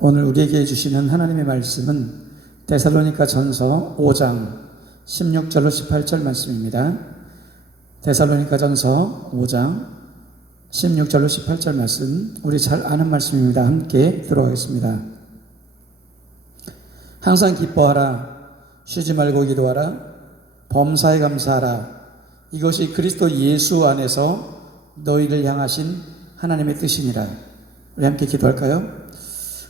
오늘 우리에게 주시는 하나님의 말씀은 데살로니가 전서 5장 16절로 18절 말씀입니다. 데살로니가 전서 5장 16절로 18절 말씀, 우리 잘 아는 말씀입니다. 함께 들어가겠습니다. 항상 기뻐하라, 쉬지 말고 기도하라, 범사에 감사하라. 이것이 그리스도 예수 안에서 너희를 향하신 하나님의 뜻이니라. 우리 함께 기도할까요?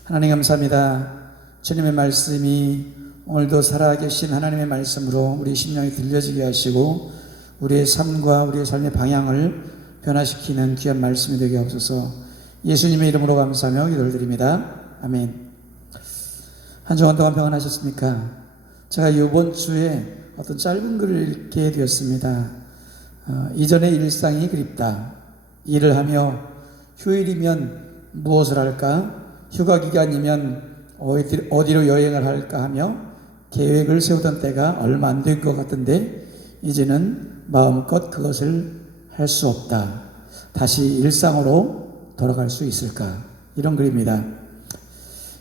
하나님 감사합니다. 주님의 말씀이 오늘도 살아계신 하나님의 말씀으로 우리 심령이 들려지게 하시고 우리의 삶과 우리의 삶의 방향을 변화시키는 귀한 말씀이 되게 하옵소서. 예수님의 이름으로 감사하며 기도를 드립니다. 아멘. 한 주간 동안 평안하셨습니까? 제가 이번 주에 어떤 짧은 글을 읽게 되었습니다. 이전의 일상이 그립다. 일을 하며 휴일이면 무엇을 할까? 휴가 기간이면 어디로 여행을 할까 하며 계획을 세우던 때가 얼마 안 된 것 같은데 이제는 마음껏 그것을 할 수 없다. 다시 일상으로 돌아갈 수 있을까? 이런 글입니다.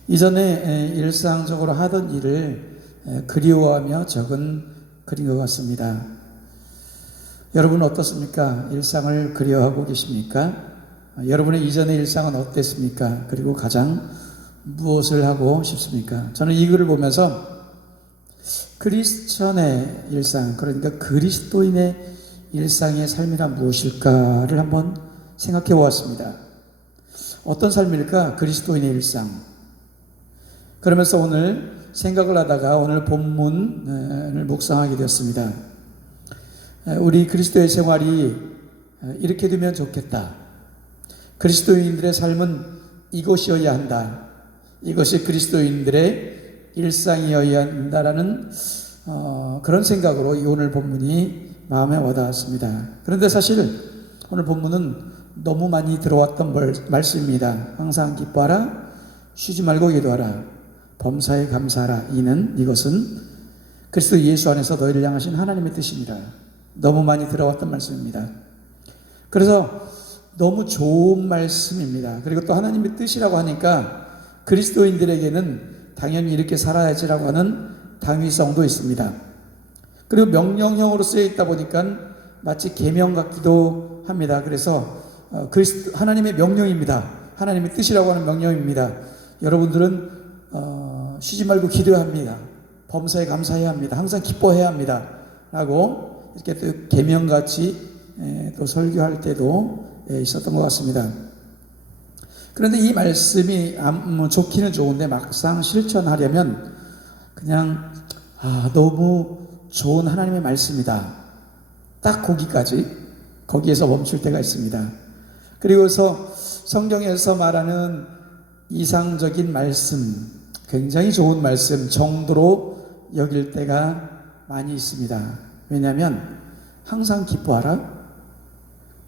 이전에 일상적으로 하던 일을 그리워하며 적은 글인 것 같습니다. 여러분은 어떻습니까? 일상을 그리워하고 계십니까? 여러분의 이전의 일상은 어땠습니까? 그리고 가장 무엇을 하고 싶습니까? 저는 이 글을 보면서 크리스천의 일상, 그러니까 그리스도인의 일상의 삶이란 무엇일까를 한번 생각해 보았습니다. 어떤 삶일까? 그리스도인의 일상. 그러면서 오늘 생각을 하다가 오늘 본문을 묵상하게 되었습니다. 우리 그리스도의 생활이 이렇게 되면 좋겠다. 그리스도인들의 삶은 이것이어야 한다. 이것이 그리스도인들의 일상이어야 한다라는 그런 생각으로 이 오늘 본문이 마음에 와닿았습니다. 그런데 사실 오늘 본문은 너무 많이 들어왔던 말씀입니다. 항상 기뻐하라, 쉬지 말고 기도하라, 범사에 감사하라. 이것은 그리스도 예수 안에서 너희를 향하신 하나님의 뜻입니다. 너무 많이 들어왔던 말씀입니다. 그래서 너무 좋은 말씀입니다. 그리고 또 하나님의 뜻이라고 하니까 그리스도인들에게는 당연히 이렇게 살아야지라고 하는 당위성도 있습니다. 그리고 명령형으로 쓰여 있다 보니까 마치 계명 같기도 합니다. 그래서 하나님의 명령입니다. 하나님의 뜻이라고 하는 명령입니다. 여러분들은 쉬지 말고 기도해야 합니다. 범사에 감사해야 합니다. 항상 기뻐해야 합니다. 라고 이렇게 또 계명같이 또 설교할 때도 있었던 것 같습니다. 그런데 이 말씀이 좋기는 좋은데 막상 실천하려면 그냥 너무 좋은 하나님의 말씀이다. 딱 거기에서 멈출 때가 있습니다. 그리고서 성경에서 말하는 이상적인 말씀, 굉장히 좋은 말씀 정도로 여길 때가 많이 있습니다. 왜냐하면 항상 기뻐하라,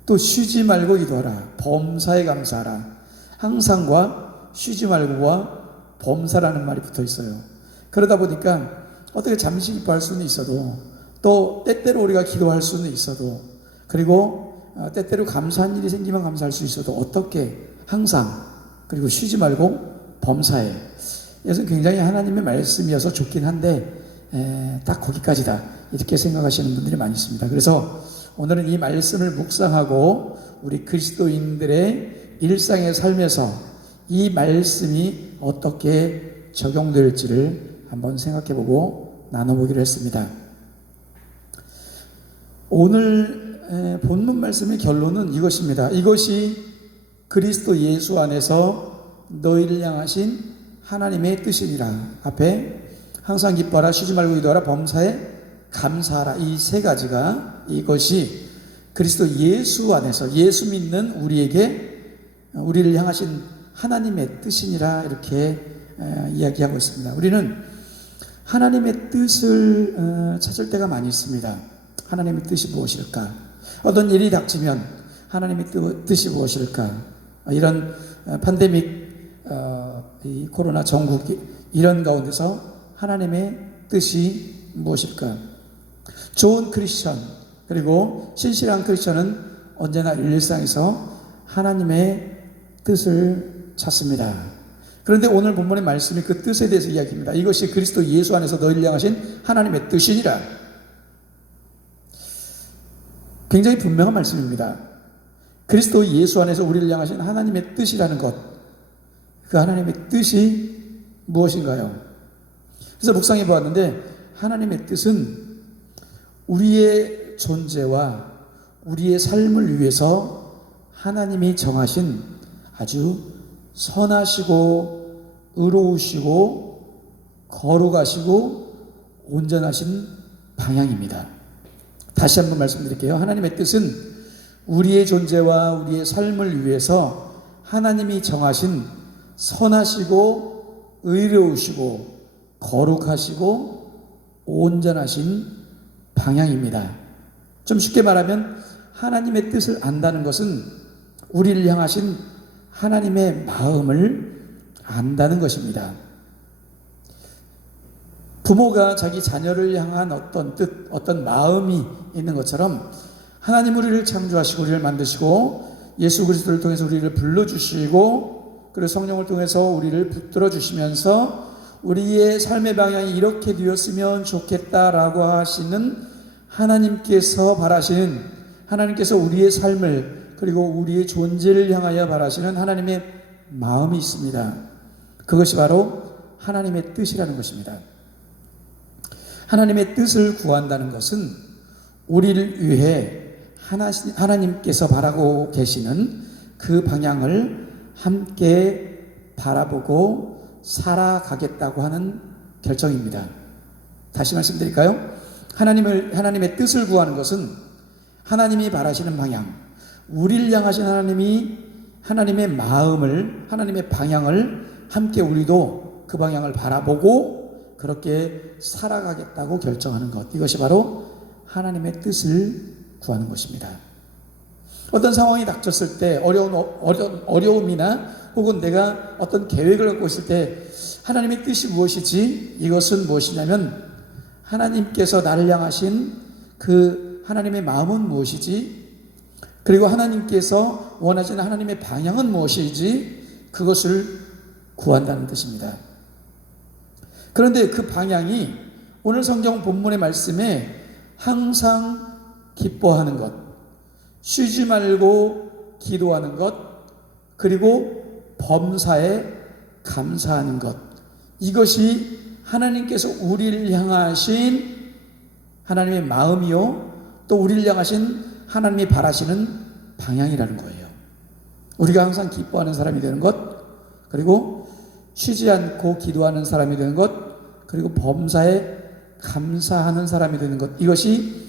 또 쉬지 말고 기도하라, 범사에 감사하라. 항상과 쉬지 말고와 범사라는 말이 붙어 있어요. 그러다 보니까 어떻게 잠시 기뻐할 수는 있어도 또 때때로 우리가 기도할 수는 있어도 그리고 때때로 감사한 일이 생기면 감사할 수 있어도 어떻게 항상 그리고 쉬지 말고 범사에. 이것은 굉장히 하나님의 말씀이어서 좋긴 한데 딱 거기까지다 이렇게 생각하시는 분들이 많이 있습니다. 그래서 오늘은 이 말씀을 묵상하고 우리 그리스도인들의 일상의 삶에서 이 말씀이 어떻게 적용될지를 한번 생각해보고 나눠보기로 했습니다. 오늘 본문 말씀의 결론은 이것입니다. 이것이 그리스도 예수 안에서 너희를 향하신 하나님의 뜻이니라. 앞에 항상 기뻐하라, 쉬지 말고 기도하라, 범사에 감사하라. 이 세 가지가 이것이 그리스도 예수 안에서 예수 믿는 우리를 향하신 하나님의 뜻이니라 이렇게 이야기하고 있습니다. 우리는 하나님의 뜻을 찾을 때가 많이 있습니다. 하나님의 뜻이 무엇일까? 어떤 일이 닥치면 하나님의 뜻이 무엇일까? 이런 팬데믹, 이 코로나 전국 이런 가운데서 하나님의 뜻이 무엇일까? 좋은 크리스천 그리고 신실한 크리스천은 언제나 일상에서 하나님의 뜻을 찾습니다. 그런데 오늘 본문의 말씀이 그 뜻에 대해서 이야기합니다. 이것이 그리스도 예수 안에서 너희를 향하신 하나님의 뜻이니라. 굉장히 분명한 말씀입니다. 그리스도 예수 안에서 우리를 향하신 하나님의 뜻이라는 것, 그 하나님의 뜻이 무엇인가요? 그래서 묵상해 보았는데 하나님의 뜻은 우리의 존재와 우리의 삶을 위해서 하나님이 정하신 아주 선하시고 의로우시고 거룩하시고 온전하신 방향입니다. 다시 한번 말씀드릴게요. 하나님의 뜻은 우리의 존재와 우리의 삶을 위해서 하나님이 정하신 선하시고 의로우시고 거룩하시고 온전하신 방향입니다. 좀 쉽게 말하면 하나님의 뜻을 안다는 것은 우리를 향하신 하나님의 마음을 안다는 것입니다. 부모가 자기 자녀를 향한 어떤 뜻, 어떤 마음이 있는 것처럼 하나님 우리를 창조하시고 우리를 만드시고 예수 그리스도를 통해서 우리를 불러주시고 그리고 성령을 통해서 우리를 붙들어 주시면서 우리의 삶의 방향이 이렇게 되었으면 좋겠다라고 하시는 하나님께서 바라시는, 하나님께서 우리의 삶을 그리고 우리의 존재를 향하여 바라시는 하나님의 마음이 있습니다. 그것이 바로 하나님의 뜻이라는 것입니다. 하나님의 뜻을 구한다는 것은 우리를 위해 하나님께서 바라고 계시는 그 방향을 함께 바라보고 살아가겠다고 하는 결정입니다. 다시 말씀드릴까요? 하나님의 뜻을 구하는 것은 하나님이 바라시는 방향, 우리를 향하신 하나님의 마음을, 하나님의 방향을 함께 우리도 그 방향을 바라보고 그렇게 살아가겠다고 결정하는 것, 이것이 바로 하나님의 뜻을 구하는 것입니다. 어떤 상황이 닥쳤을 때 어려움이나 혹은 내가 어떤 계획을 갖고 있을 때 하나님의 뜻이 무엇이지? 이것은 무엇이냐면 하나님께서 나를 향하신 그 하나님의 마음은 무엇이지? 그리고 하나님께서 원하시는 하나님의 방향은 무엇이지? 그것을 구한다는 뜻입니다. 그런데 그 방향이 오늘 성경 본문의 말씀에 항상 기뻐하는 것, 쉬지 말고 기도하는 것, 그리고 범사에 감사하는 것, 이것이 하나님께서 우리를 향하신 하나님의 마음이요 또 우리를 향하신 하나님이 바라시는 방향이라는 거예요. 우리가 항상 기뻐하는 사람이 되는 것, 그리고 쉬지 않고 기도하는 사람이 되는 것, 그리고 범사에 감사하는 사람이 되는 것, 이것이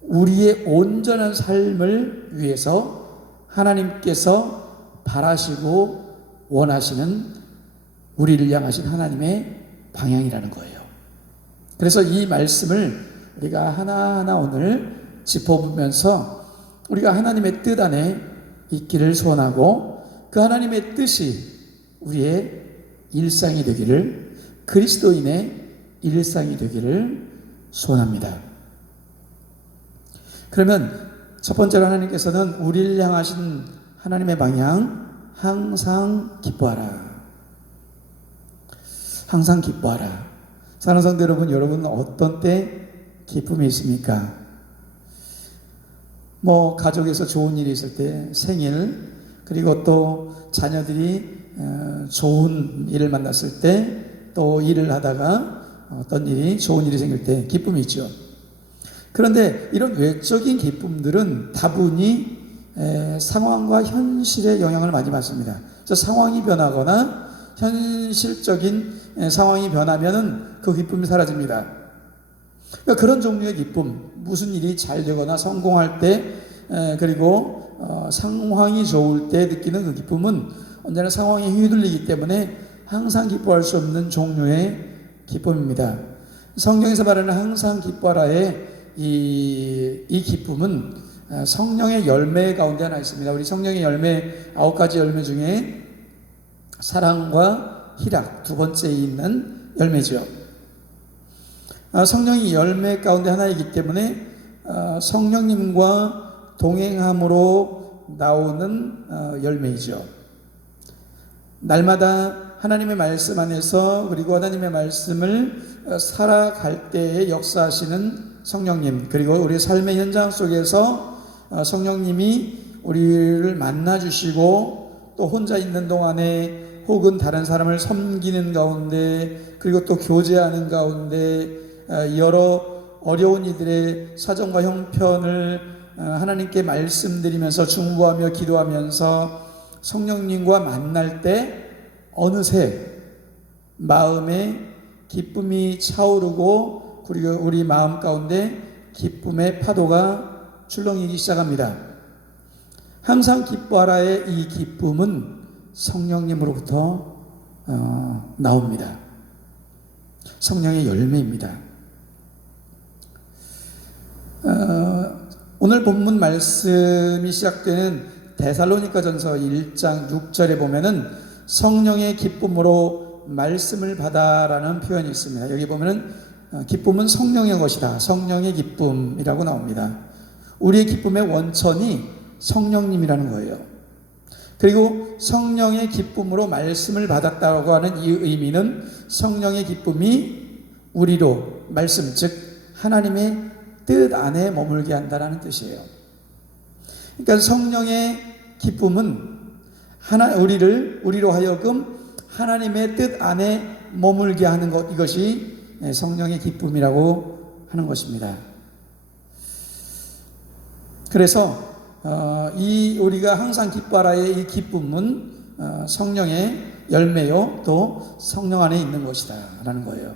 우리의 온전한 삶을 위해서 하나님께서 바라시고 원하시는 우리를 향하신 하나님의 방향이라는 거예요. 그래서 이 말씀을 우리가 하나하나 오늘 짚어보면서 우리가 하나님의 뜻 안에 있기를 소원하고 그 하나님의 뜻이 우리의 일상이 되기를, 그리스도인의 일상이 되기를 소원합니다. 그러면 첫 번째로 하나님께서는 우리를 향하신 하나님의 방향, 항상 기뻐하라. 항상 기뻐하라. 사랑하는 성도 여러분, 여러분은 어떤 때 기쁨이 있습니까? 가족에서 좋은 일이 있을 때, 생일, 그리고 또 자녀들이 좋은 일을 만났을 때, 또 일을 하다가 어떤 일이, 좋은 일이 생길 때 기쁨이 있죠. 그런데 이런 외적인 기쁨들은 다분히 상황과 현실의 영향을 많이 받습니다. 그래서 상황이 변하거나 현실적인 상황이 변하면은 그 기쁨이 사라집니다. 그러니까 그런 종류의 기쁨, 무슨 일이 잘 되거나 성공할 때, 그리고 상황이 좋을 때 느끼는 그 기쁨은 언제나 상황에 휘둘리기 때문에 항상 기뻐할 수 없는 종류의 기쁨입니다. 성경에서 말하는 항상 기뻐하라의 이 기쁨은 성령의 열매 가운데 하나 있습니다. 우리 성령의 열매 9가지 열매 중에 사랑과 희락 두 번째에 있는 열매죠. 성령이 열매 가운데 하나이기 때문에 성령님과 동행함으로 나오는 열매이죠. 날마다 하나님의 말씀 안에서 그리고 하나님의 말씀을 살아갈 때에 역사하시는 성령님, 그리고 우리 삶의 현장 속에서 성령님이 우리를 만나주시고 또 혼자 있는 동안에 혹은 다른 사람을 섬기는 가운데 그리고 또 교제하는 가운데 여러 어려운 이들의 사정과 형편을 하나님께 말씀드리면서 중보하며 기도하면서 성령님과 만날 때 어느새 마음에 기쁨이 차오르고 그리고 우리 마음 가운데 기쁨의 파도가 출렁이기 시작합니다. 항상 기뻐하라의 이 기쁨은 성령님으로부터 나옵니다. 성령의 열매입니다. 오늘 본문 말씀이 시작되는 데살로니가전서 1장 6절에 보면은 성령의 기쁨으로 말씀을 받아라는 표현이 있습니다. 여기 보면은 기쁨은 성령의 것이다. 성령의 기쁨이라고 나옵니다. 우리의 기쁨의 원천이 성령님이라는 거예요. 그리고 성령의 기쁨으로 말씀을 받았다고 하는 이 의미는 성령의 기쁨이 우리로 말씀, 즉 하나님의 뜻 안에 머물게 한다는 뜻이에요. 그러니까 성령의 기쁨은 우리로 하여금 하나님의 뜻 안에 머물게 하는 것, 이것이 성령의 기쁨이라고 하는 것입니다. 그래서 우리가 항상 기뻐하라의 이 기쁨은 성령의 열매요, 또 성령 안에 있는 것이다 라는 거예요.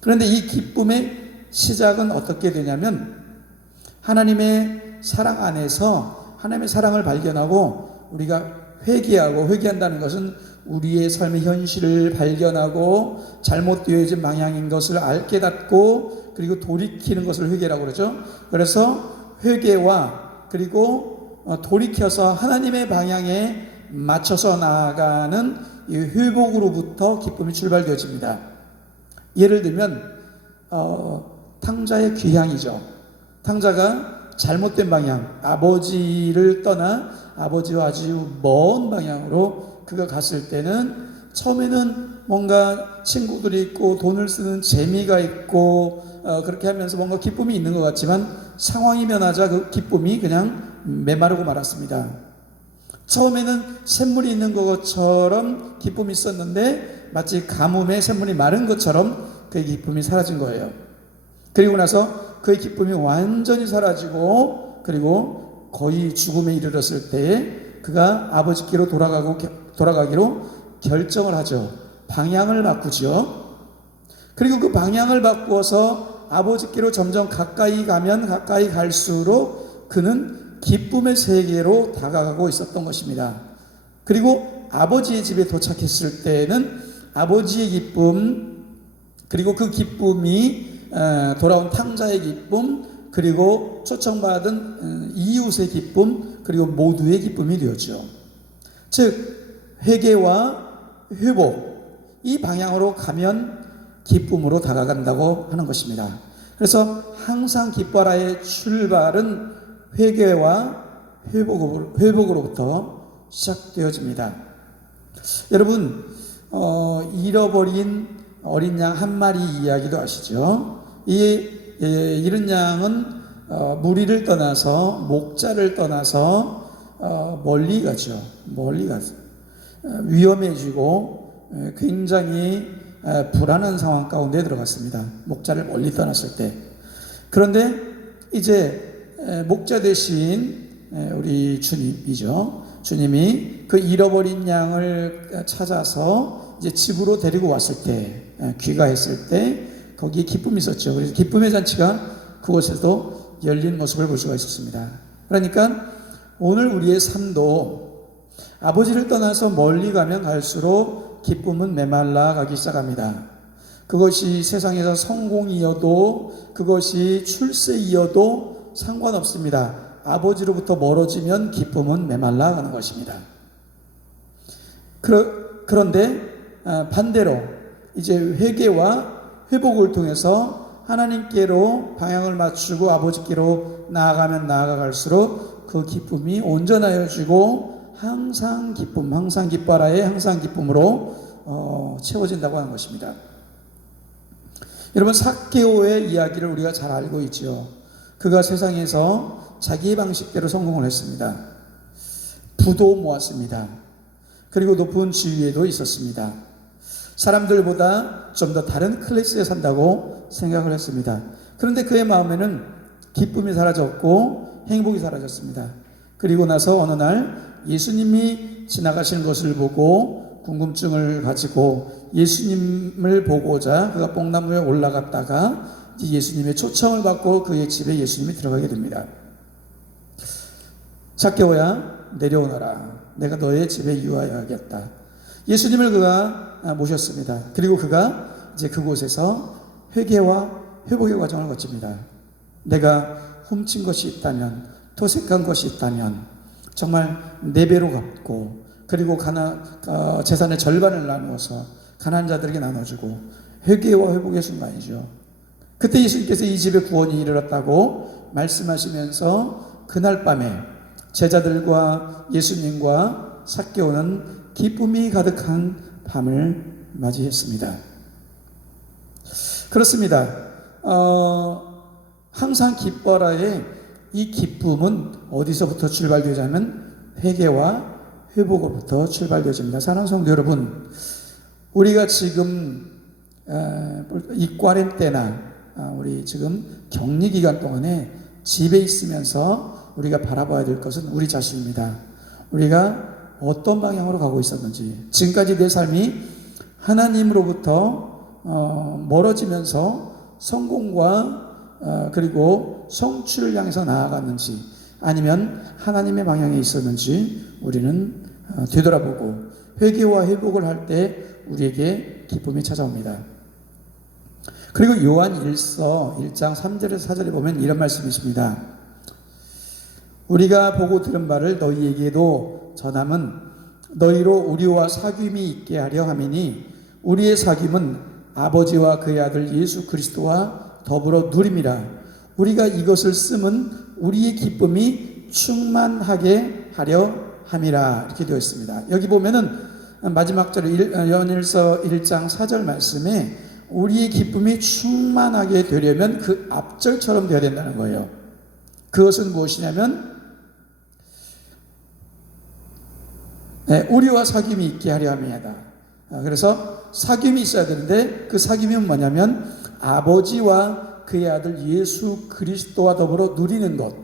그런데 이 기쁨의 시작은 어떻게 되냐면 하나님의 사랑 안에서 하나님의 사랑을 발견하고 우리가 회개한다는 것은 우리의 삶의 현실을 발견하고 잘못되어진 방향인 것을 깨닫고 그리고 돌이키는 것을 회개라고 그러죠. 그래서 회개와 그리고 돌이켜서 하나님의 방향에 맞춰서 나아가는 이 회복으로부터 기쁨이 출발되어집니다. 예를 들면 탕자의 귀향이죠. 탕자가 잘못된 방향, 아버지를 떠나 아버지와 아주 먼 방향으로 그가 갔을 때는 처음에는 뭔가 친구들이 있고 돈을 쓰는 재미가 있고 그렇게 하면서 뭔가 기쁨이 있는 것 같지만 상황이 변하자 그 기쁨이 그냥 메마르고 말았습니다. 처음에는 샘물이 있는 것처럼 기쁨이 있었는데 마치 가뭄에 샘물이 마른 것처럼 그의 기쁨이 사라진 거예요. 그리고 나서 그의 기쁨이 완전히 사라지고 그리고 거의 죽음에 이르렀을 때에 그가 아버지께로 돌아가기로 결정을 하죠. 방향을 바꾸죠. 그리고 그 방향을 바꾸어서 아버지께로 점점 가까이 가면 가까이 갈수록 그는 기쁨의 세계로 다가가고 있었던 것입니다. 그리고 아버지의 집에 도착했을 때는 아버지의 기쁨, 그리고 그 기쁨이 돌아온 탕자의 기쁨, 그리고 초청받은 이웃의 기쁨, 그리고 모두의 기쁨이 되었죠. 즉 회개와 회복, 이 방향으로 가면 기쁨으로 다가간다고 하는 것입니다. 그래서 항상 기뻐라의 출발은 회개와 회복으로부터 시작되어집니다. 여러분, 잃어버린 어린 양 한 마리 이야기도 아시죠? 이런 양은 무리를 떠나서 목자를 떠나서 멀리 가죠. 멀리 가서 위험해지고 굉장히 불안한 상황 가운데 들어갔습니다. 목자를 멀리 떠났을 때. 그런데 이제 목자 대신 우리 주님이죠. 주님이 그 잃어버린 양을 찾아서 이제 집으로 데리고 왔을 때, 귀가했을 때 거기에 기쁨이 있었죠. 그래서 기쁨의 잔치가 그곳에도 열린 모습을 볼 수가 있었습니다. 그러니까 오늘 우리의 삶도 아버지를 떠나서 멀리 가면 갈수록 기쁨은 메말라 가기 시작합니다. 그것이 세상에서 성공이어도 그것이 출세이어도 상관없습니다. 아버지로부터 멀어지면 기쁨은 메말라 가는 것입니다. 그런데 반대로 이제 회개와 회복을 통해서 하나님께로 방향을 맞추고 아버지께로 나아가면 나아갈수록 그 기쁨이 온전하여지고 항상 기쁨, 항상 기뻐라의 항상 기쁨으로 채워진다고 하는 것입니다. 여러분, 삭개오의 이야기를 우리가 잘 알고 있죠. 그가 세상에서 자기의 방식대로 성공을 했습니다. 부도 모았습니다. 그리고 높은 지위에도 있었습니다. 사람들보다 좀 더 다른 클래스에 산다고 생각을 했습니다. 그런데 그의 마음에는 기쁨이 사라졌고 행복이 사라졌습니다. 그리고 나서 어느 날 예수님이 지나가시는 것을 보고 궁금증을 가지고 예수님을 보고자 그가 뽕나무에 올라갔다가 예수님의 초청을 받고 그의 집에 예수님이 들어가게 됩니다. 삭개오야, 내려오너라. 내가 너의 집에 유하여야겠다. 예수님을 그가 모셨습니다. 그리고 그가 이제 그곳에서 회개와 회복의 과정을 거칩니다. 내가 훔친 것이 있다면, 토색한 것이 있다면 정말 4배로 갚고, 그리고 재산의 절반을 나누어서 가난한 자들에게 나눠주고, 회개와 회복의 순간이죠. 그때 예수님께서 이 집에 구원이 이르렀다고 말씀하시면서 그날 밤에 제자들과 예수님과 삭개오는 기쁨이 가득한 밤을 맞이했습니다. 그렇습니다. 항상 기뻐라의 이 기쁨은 어디서부터 출발되자면 회개와 회복으로부터 출발되어집니다. 사랑하는 성도 여러분, 우리가 지금 이 꽈렘 때나 우리 지금 격리 기간 동안에 집에 있으면서 우리가 바라봐야 될 것은 우리 자신입니다. 우리가 어떤 방향으로 가고 있었는지, 지금까지 내 삶이 하나님으로부터 멀어지면서 성공과 그리고 성취를 향해서 나아갔는지, 아니면 하나님의 방향에 있었는지 우리는 되돌아보고 회개와 회복을 할 때 우리에게 기쁨이 찾아옵니다. 그리고 요한 1서 1장 3절에서 4절에 보면 이런 말씀이 있습니다. 우리가 보고 들은 바를 너희에게도 전함은 너희로 우리와 사귐이 있게 하려 함이니 우리의 사귐은 아버지와 그의 아들 예수 그리스도와 더불어 누림이라. 우리가 이것을 쓰면 우리의 기쁨이 충만하게 하려 함이라. 이렇게 되어 있습니다. 여기 보면은 마지막 절에 요한일서 1장 4절 말씀에 우리의 기쁨이 충만하게 되려면 그 앞절처럼 되어야 된다는 거예요. 그것은 무엇이냐면 우리와 사귐이 있게 하려 함이다. 그래서 사귐이 있어야 되는데 그 사귐이 뭐냐면 아버지와 그의 아들 예수 그리스도와 더불어 누리는 것.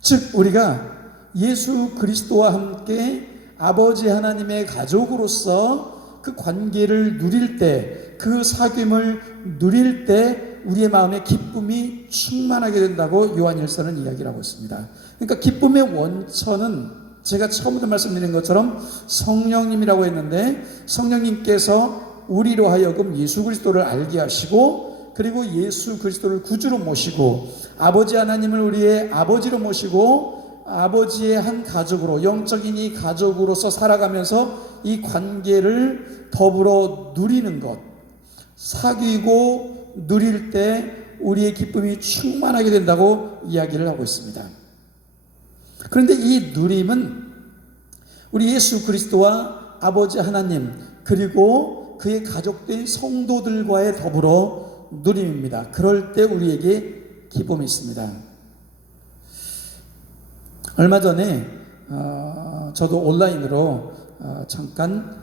즉 우리가 예수 그리스도와 함께 아버지 하나님의 가족으로서 그 관계를 누릴 때, 그 사귐을 누릴 때 우리의 마음에 기쁨이 충만하게 된다고 요한일서는 이야기를 하고 있습니다. 그러니까 기쁨의 원천은 제가 처음부터 말씀드린 것처럼 성령님이라고 했는데, 성령님께서 우리로 하여금 예수 그리스도를 알게 하시고, 그리고 예수 그리스도를 구주로 모시고, 아버지 하나님을 우리의 아버지로 모시고, 아버지의 한 가족으로, 영적인 이 가족으로서 살아가면서 이 관계를 더불어 누리는 것, 사귀고 누릴 때 우리의 기쁨이 충만하게 된다고 이야기를 하고 있습니다. 그런데 이 누림은 우리 예수 그리스도와 아버지 하나님 그리고 그의 가족된 성도들과의 더불어 누림입니다. 그럴 때 우리에게 기쁨이 있습니다. 얼마 전에 저도 온라인으로 잠깐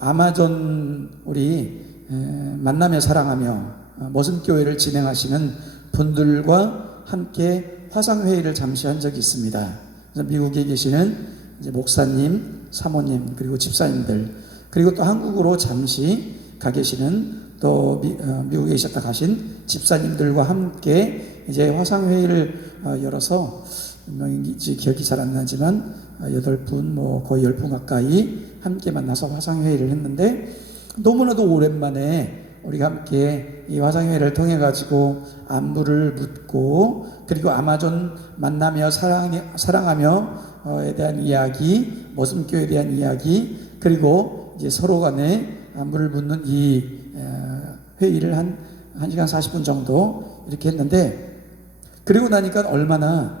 아마존 우리 만나며 사랑하며 모슴교회를 진행하시는 분들과 함께 화상회의를 잠시 한 적이 있습니다. 그래서 미국에 계시는 이제 목사님, 사모님, 그리고 집사님들, 그리고 또 한국으로 잠시 가 계시는 또 미국에 계셨다 가신 집사님들과 함께 이제 화상회의를 열어서 명인지 기억이 잘 안 나지만 8분, 거의 10분 가까이 함께 만나서 화상회의를 했는데, 너무나도 오랜만에 우리가 함께 이 화상회의를 통해 가지고 안부를 묻고, 그리고 아마존 만나며 사랑하며에 대한 이야기, 모슴교회에 대한 이야기, 그리고 이제 서로 간에 안부를 묻는 이 회의를 한 1시간 40분 정도 이렇게 했는데, 그리고 나니까 얼마나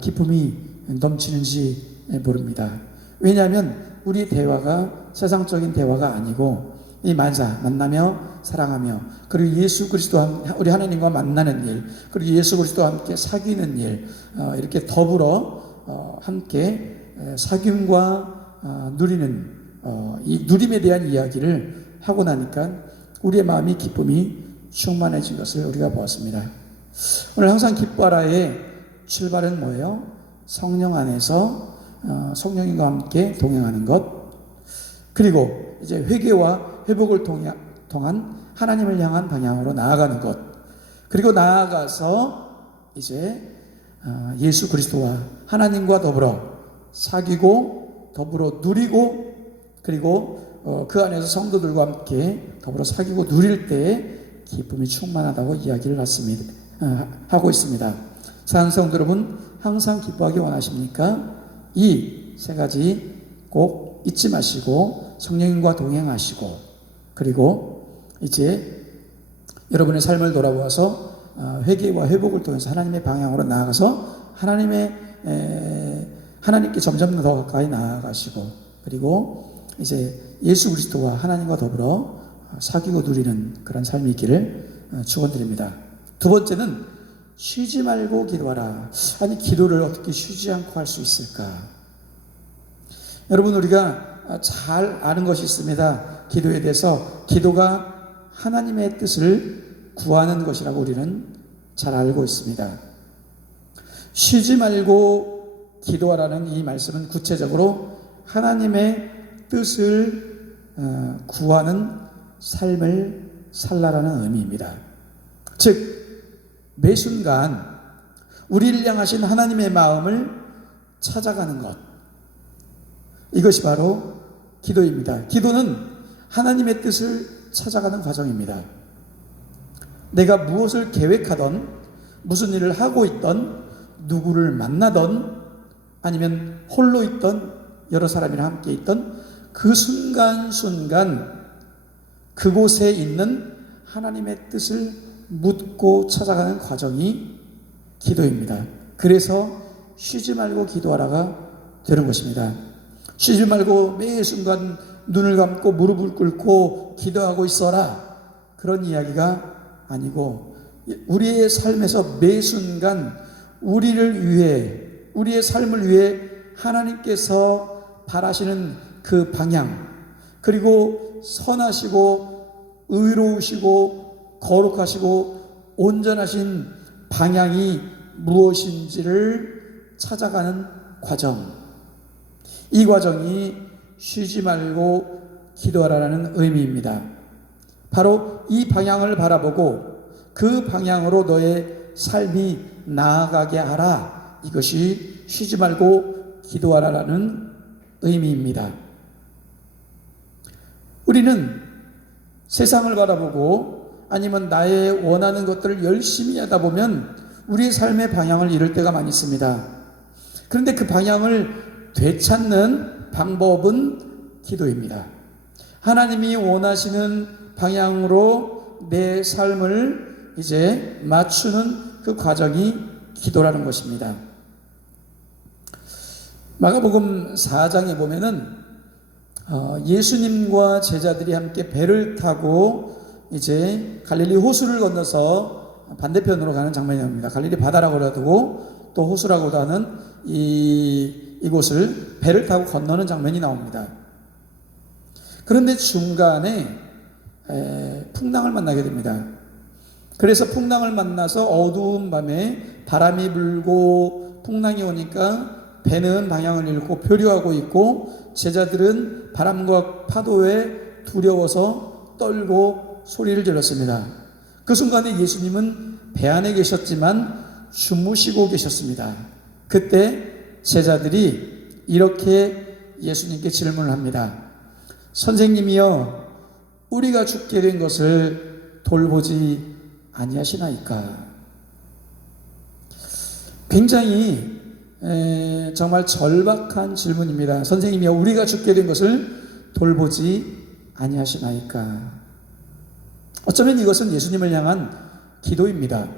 기쁨이 넘치는지 모릅니다. 왜냐하면 우리 대화가 세상적인 대화가 아니고 이 만나며 사랑하며 그리고 예수 그리스도와 우리 하나님과 만나는 일, 그리고 예수 그리스도와 함께 사귀는 일, 이렇게 더불어 함께 사귐과 누리는 이 누림에 대한 이야기를 하고 나니까 우리의 마음이 기쁨이 충만해진 것을 우리가 보았습니다. 오늘 항상 기뻐하라의 출발은 뭐예요? 성령 안에서 성령님과 함께 동행하는 것, 그리고 이제 회개와 회복을 통한 하나님을 향한 방향으로 나아가는 것, 그리고 나아가서 이제 예수 그리스도와 하나님과 더불어 사귀고 더불어 누리고, 그리고 그 안에서 성도들과 함께 더불어 사귀고 누릴 때 기쁨이 충만하다고 이야기를 하고 있습니다. 사랑하는 성도 여러분, 항상 기뻐하기 원하십니까? 이 세 가지 꼭 잊지 마시고 성령님과 동행하시고, 그리고 이제 여러분의 삶을 돌아보아서 회개와 회복을 통해서 하나님의 방향으로 나아가서 하나님께 점점 더 가까이 나아가시고, 그리고 이제 예수 그리스도와 하나님과 더불어 사귀고 누리는 그런 삶이 있기를 축원드립니다. 두 번째는 쉬지 말고 기도하라. 아니, 기도를 어떻게 쉬지 않고 할 수 있을까? 여러분, 우리가 잘 아는 것이 있습니다. 기도에 대해서. 기도가 하나님의 뜻을 구하는 것이라고 우리는 잘 알고 있습니다. 쉬지 말고 기도하라는 이 말씀은 구체적으로 하나님의 뜻을 구하는 삶을 살라라는 의미입니다. 즉, 매 순간 우리를 향하신 하나님의 마음을 찾아가는 것, 이것이 바로 기도입니다. 기도는 하나님의 뜻을 찾아가는 과정입니다. 내가 무엇을 계획하던, 무슨 일을 하고 있던, 누구를 만나던, 아니면 홀로 있던, 여러 사람이랑 함께 있던 그 순간순간 그곳에 있는 하나님의 뜻을 묻고 찾아가는 과정이 기도입니다. 그래서 쉬지 말고 기도하라가 되는 것입니다. 쉬지 말고 매 순간 눈을 감고 무릎을 꿇고 기도하고 있어라, 그런 이야기가 아니고, 우리의 삶에서 매 순간 우리를 위해, 우리의 삶을 위해 하나님께서 바라시는 그 방향, 그리고 선하시고 의로우시고 거룩하시고 온전하신 방향이 무엇인지를 찾아가는 과정, 이 과정이 쉬지 말고 기도하라는 의미입니다. 바로 이 방향을 바라보고 그 방향으로 너의 삶이 나아가게 하라, 이것이 쉬지 말고 기도하라는 의미입니다. 우리는 세상을 바라보고 아니면 나의 원하는 것들을 열심히 하다 보면 우리의 삶의 방향을 잃을 때가 많이 있습니다. 그런데 그 방향을 되찾는 방법은 기도입니다. 하나님이 원하시는 방향으로 내 삶을 이제 맞추는 그 과정이 기도라는 것입니다. 마가복음 4장에 보면은 예수님과 제자들이 함께 배를 타고 이제 갈릴리 호수를 건너서 반대편으로 가는 장면이 나옵니다. 갈릴리 바다라고 하고 또 호수라고도 하는 이곳을 배를 타고 건너는 장면이 나옵니다. 그런데 중간에 풍랑을 만나게 됩니다. 그래서 풍랑을 만나서 어두운 밤에 바람이 불고 풍랑이 오니까 배는 방향을 잃고 표류하고 있고, 제자들은 바람과 파도에 두려워서 떨고 소리를 질렀습니다. 그 순간에 예수님은 배 안에 계셨지만 주무시고 계셨습니다. 그때 제자들이 이렇게 예수님께 질문을 합니다. 선생님이여, 우리가 죽게 된 것을 돌보지 아니하시나이까? 굉장히 정말 절박한 질문입니다. 선생님이여, 우리가 죽게 된 것을 돌보지 아니하시나이까? 어쩌면 이것은 예수님을 향한 기도입니다.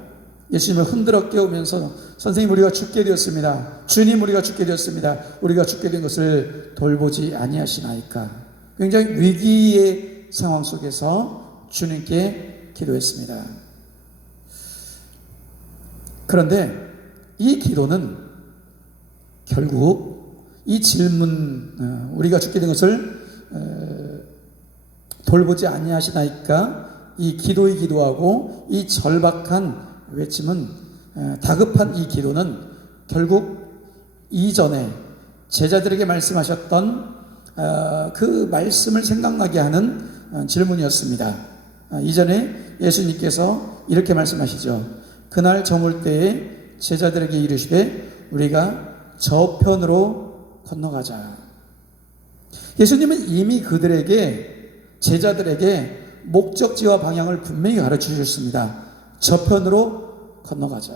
예수님을 흔들어 깨우면서 선생님 우리가 죽게 되었습니다. 주님 우리가 죽게 되었습니다. 우리가 죽게 된 것을 돌보지 아니하시나이까. 굉장히 위기의 상황 속에서 주님께 기도했습니다. 그런데 이 기도는 결국 이 질문, 우리가 죽게 된 것을 돌보지 아니하시나이까, 이 기도의 기도하고 이 절박한 외침은, 다급한 이 기도는 결국 이전에 제자들에게 말씀하셨던 그 말씀을 생각나게 하는 질문이었습니다. 이전에 예수님께서 이렇게 말씀하시죠. 그날 저물 때에 제자들에게 이르시되 우리가 저편으로 건너가자. 예수님은 이미 그들에게, 제자들에게 목적지와 방향을 분명히 가르쳐 주셨습니다. 저편으로 건너가자.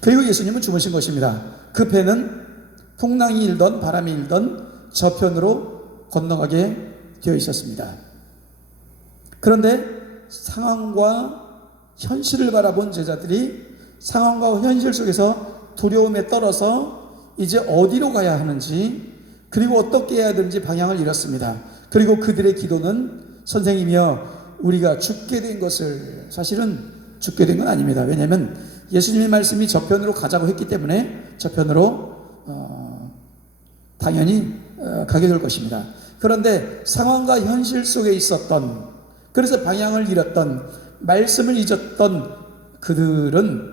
그리고 예수님은 주무신 것입니다. 그 배는 풍랑이 일던 바람이 일던 저편으로 건너가게 되어 있었습니다. 그런데 상황과 현실을 바라본 제자들이 상황과 현실 속에서 두려움에 떨어서 이제 어디로 가야 하는지, 그리고 어떻게 해야 되는지 방향을 잃었습니다. 그리고 그들의 기도는 선생님이여 우리가 죽게 된 것을, 사실은 죽게 된 건 아닙니다. 왜냐하면 예수님의 말씀이 저편으로 가자고 했기 때문에 저편으로 당연히 가게 될 것입니다. 그런데 상황과 현실 속에 있었던, 그래서 방향을 잃었던, 말씀을 잊었던 그들은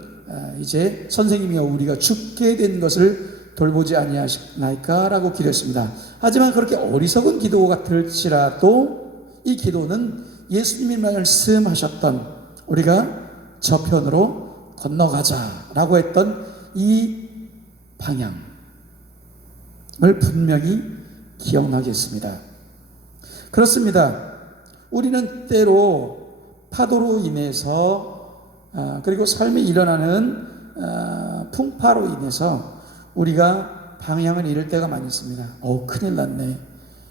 이제 선생님이여 우리가 죽게 된 것을 돌보지 아니하시나이까 라고 기도했습니다. 하지만 그렇게 어리석은 기도 같을지라도 이 기도는 예수님이 말씀하셨던 우리가 저편으로 건너가자라고 했던 이 방향을 분명히 기억나게 했습니다. 그렇습니다. 우리는 때로 파도로 인해서 그리고 삶에 일어나는 풍파로 인해서 우리가 방향을 잃을 때가 많이 있습니다. 큰일 났네.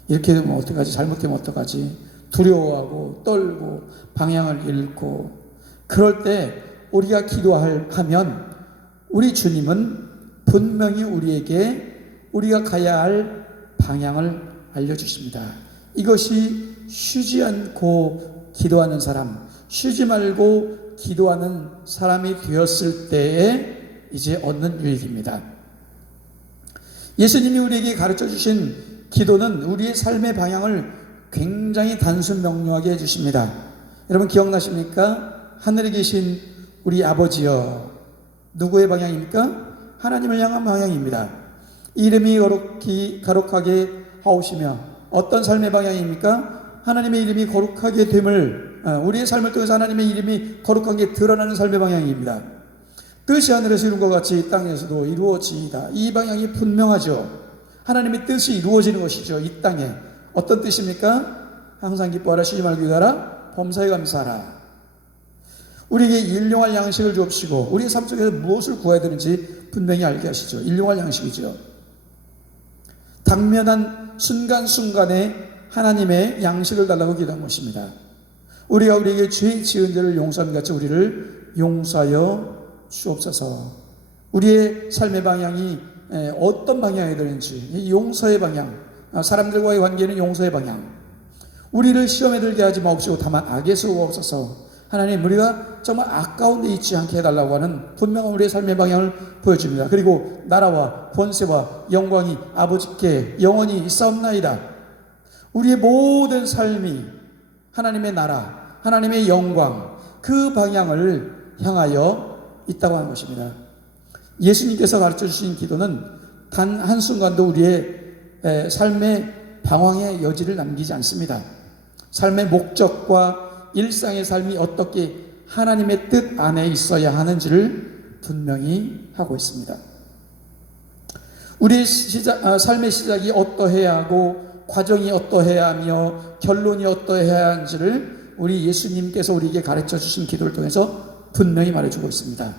이렇게 되면 어떡하지? 잘못되면 어떡하지? 두려워하고 떨고 방향을 잃고, 그럴 때 우리가 기도하면 우리 주님은 분명히 우리에게 우리가 가야 할 방향을 알려주십니다. 이것이 쉬지 않고 기도하는 사람, 쉬지 말고 기도하는 사람이 되었을 때에 이제 얻는 유익입니다. 예수님이 우리에게 가르쳐 주신 기도는 우리의 삶의 방향을 굉장히 단순 명료하게 해주십니다. 여러분 기억나십니까? 하늘에 계신 우리 아버지여, 누구의 방향입니까? 하나님을 향한 방향입니다. 이름이 거룩하게 하오시며, 어떤 삶의 방향입니까? 하나님의 이름이 거룩하게 됨을, 우리의 삶을 통해서 하나님의 이름이 거룩하게 드러나는 삶의 방향입니다. 뜻이 하늘에서 이룬 것 같이 땅에서도 이루어지이다. 이 방향이 분명하죠. 하나님의 뜻이 이루어지는 것이죠. 이 땅에. 어떤 뜻입니까? 항상 기뻐하라, 쉬지 말고 기도하라, 범사에 감사하라. 우리에게 일용할 양식을 주옵시고, 우리의 삶 속에서 무엇을 구해야 되는지 분명히 알게 하시죠. 일용할 양식이죠. 당면한 순간순간에 하나님의 양식을 달라고 기도한 것입니다. 우리가 우리에게 죄 지은 죄를 용서함 같이 우리를 용서하여 주옵소서. 우리의 삶의 방향이 어떤 방향이 되는지, 용서의 방향, 사람들과의 관계는 용서의 방향. 우리를 시험에 들게 하지 마옵시고 다만 악에서 구하옵소서. 하나님, 우리가 정말 아까운 데 있지 않게 해달라고 하는 분명한 우리의 삶의 방향을 보여줍니다. 그리고 나라와 권세와 영광이 아버지께 영원히 있사옵나이다. 우리의 모든 삶이 하나님의 나라, 하나님의 영광, 그 방향을 향하여 있다고 하는 것입니다. 예수님께서 가르쳐 주신 기도는 단 한순간도 우리의 삶의 방황의 여지를 남기지 않습니다. 삶의 목적과 일상의 삶이 어떻게 하나님의 뜻 안에 있어야 하는지를 분명히 하고 있습니다. 우리의 삶의 시작이 어떠해야 하고 과정이 어떠해야 하며 결론이 어떠해야 하는지를 우리 예수님께서 우리에게 가르쳐 주신 기도를 통해서 분명히 말해주고 있습니다.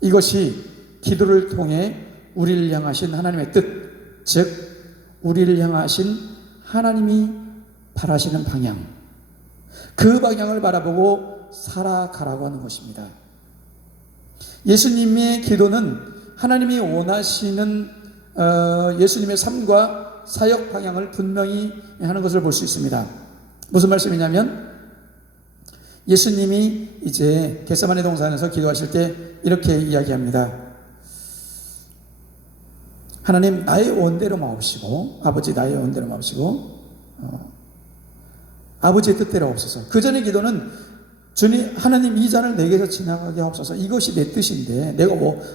이것이 기도를 통해 우리를 향하신 하나님의 뜻, 즉 우리를 향하신 하나님이 바라시는 방향, 그 방향을 바라보고 살아가라고 하는 것입니다. 예수님의 기도는 하나님이 원하시는 예수님의 삶과 사역 방향을 분명히 하는 것을 볼 수 있습니다. 무슨 말씀이냐면 예수님이 이제 겟세마네 동산에서 기도하실 때 이렇게 이야기합니다. 하나님 나의 원대로 마옵시고, 아버지 나의 원대로 마옵시고, 아버지의 뜻대로 없어서. 그 전의 기도는 주님 하나님 이 잔을 내게서 지나가게 하옵소서. 이것이 내 뜻인데